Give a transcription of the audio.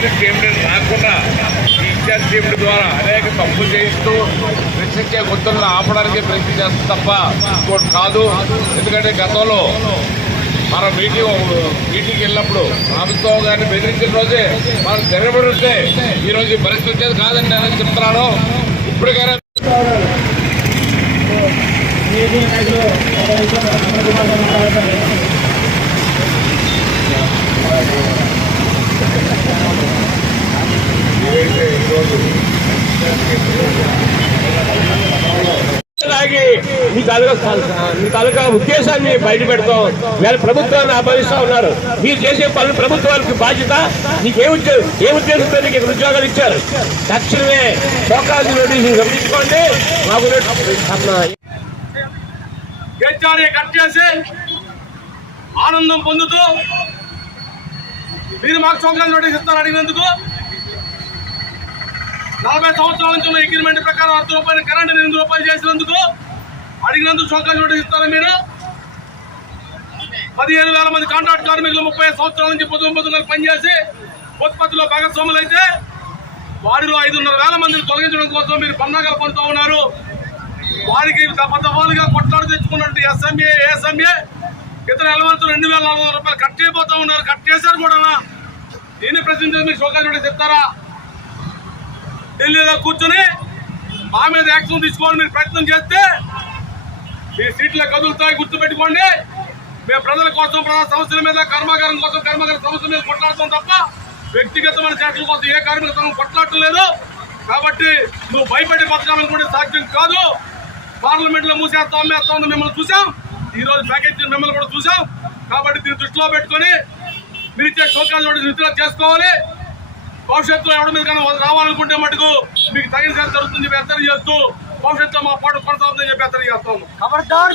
Incharge chairman రాకుండా ఈ incharge ద్వారా అనేక తప్పులు చేయిస్తూ ప్రశ్నించే గుర్తులను ఆపడానికి ప్రయత్నం చేస్తుంది తప్ప ఇంకోటి కాదు ఎందుకంటే గతంలో మన మీటింగ్ మీటింగ్కి వెళ్ళినప్పుడు రామస్వామి గారిని బెదిరించిన రోజే మనం తిరగబడి ఉంటే ఈరోజు పరిస్థితి వచ్చేది కాదని నేను చెప్తున్నాను ఇప్పటికైనా లాగి మీ తాలూకా మీ తాలూకా ఉద్దేశాన్ని బయట పెడతాం. వేళ ప్రభుత్వాన్ని ఆపాదిస్తూ ఉన్నారు. మీరు చేసే పనులు ప్రభుత్వానికి బాధ్యత. మీకు ఏ ఉద్యోగం ఏ ఉద్దేశంతో ఇక్కడ ఉద్యోగాలు ఇచ్చారు? తక్షణమే ఫోకాస్ నోటీసులు గమనించుకోండి. మాకు కట్ చేసి ఆనందం పొందుతూ మీరు మాకు సౌకర్యాలు నోటీస్ ఇస్తారు అడిగినందుకు నలభై సంవత్సరాల నుంచి ఉన్న అగ్రిమెంట్ ప్రకారం అర్ధ రూపాయలు కరెంట్ ఎనిమిది రూపాయలు చేసినందుకు అడిగినందుకు సౌకర్యాలు నోటీస్ ఇస్తారా మీరు? పదిహేను వేల మంది కాంట్రాక్ట్ కార్మికులు ముప్పై సంవత్సరాల నుంచి పొద్దు పొద్దుగా పనిచేసి ఉత్పత్తిలో భాగస్వాములు అయితే వారిలో ఐదున్నర వేల మందిని తొలగించడం కోసం మీరు పన్నాగా పొందుతూ ఉన్నారు. వారికి దఫాలుగా కొట్లాడు తెచ్చుకున్నట్టు ఎస్ఎంఏ ఏఎస్ఎంఏ ఇతర ఎలవంతులు రెండు వేల నాలుగు వందల రూపాయలు కట్ చేయబోతా ఉన్నారు. కట్ చేశారు కూడా దీన్ని ప్రశ్నించేది మీకు శోకాలు చెప్తారా? ఢిల్లీలో కూర్చొని మా మీద యాక్షన్ తీసుకోవాలని మీరు ప్రయత్నం చేస్తే మీ సీట్ల కదులుతాయి గుర్తుపెట్టుకోండి. మేము ప్రజల కోసం ప్రజా సమస్యల మీద కర్మాగారం కోసం కర్మాగారం సమస్యల మీద కొట్లాడతాం తప్ప వ్యక్తిగతమైన శాఖల కోసం ఏ కార్మిక సంఘం కొట్లాడటం లేదు. కాబట్టి నువ్వు భయపడి బతకాలనుకుంటే సాధ్యం కాదు. పార్లమెంట్లో అమ్మేస్తా అమ్మేస్తాం మిమ్మల్ని చూసాం. ఈ రోజు ప్యాకేజ్ మిమ్మల్ని కూడా చూసాం. కాబట్టి దీన్ని దృష్టిలో పెట్టుకొని మీరు ఇచ్చే సౌకర్యాలు కూడా విత్డ్రా చేసుకోవాలి. భవిష్యత్తులో ఎవరి మీద కన్నా రావాలనుకుంటే మటుకు మీకు తగిన శాతం జరుగుతుంది. చెప్పి హెచ్చరిక చేస్తూ భవిష్యత్తులో మా పాటు కొనసాగుతుందని చెప్పి హెచ్చరిక చేస్తాము